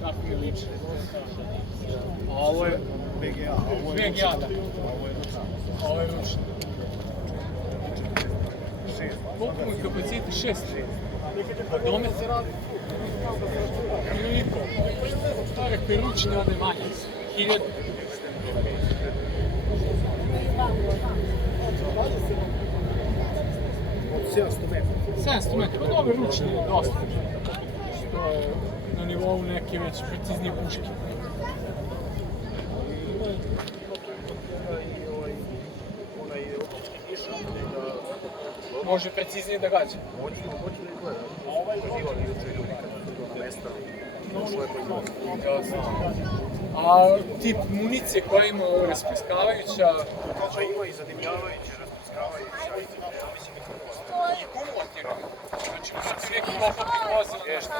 Tako mi liči. A ovo je BGA, da. Ovo je ručno. Koliko mu je kapacitet? 6. Domet? Koliko? Stare koje ručne ode manje. 1000. Od 700 metara. 700 metara, dobro ručni je, dosta. To je na nivou neke već preciznije puške. Može preciznije da gađa. Hoću da gledam. Pozivali juče ljudi kada mesta na svoje proizvodnje. A tip municije koja ima rasprskavajuća? Pa ima i zadimljavajuća, rasprskavajuća i mislim i kumulativna. Znači, imate neki kopatni vozila nešto.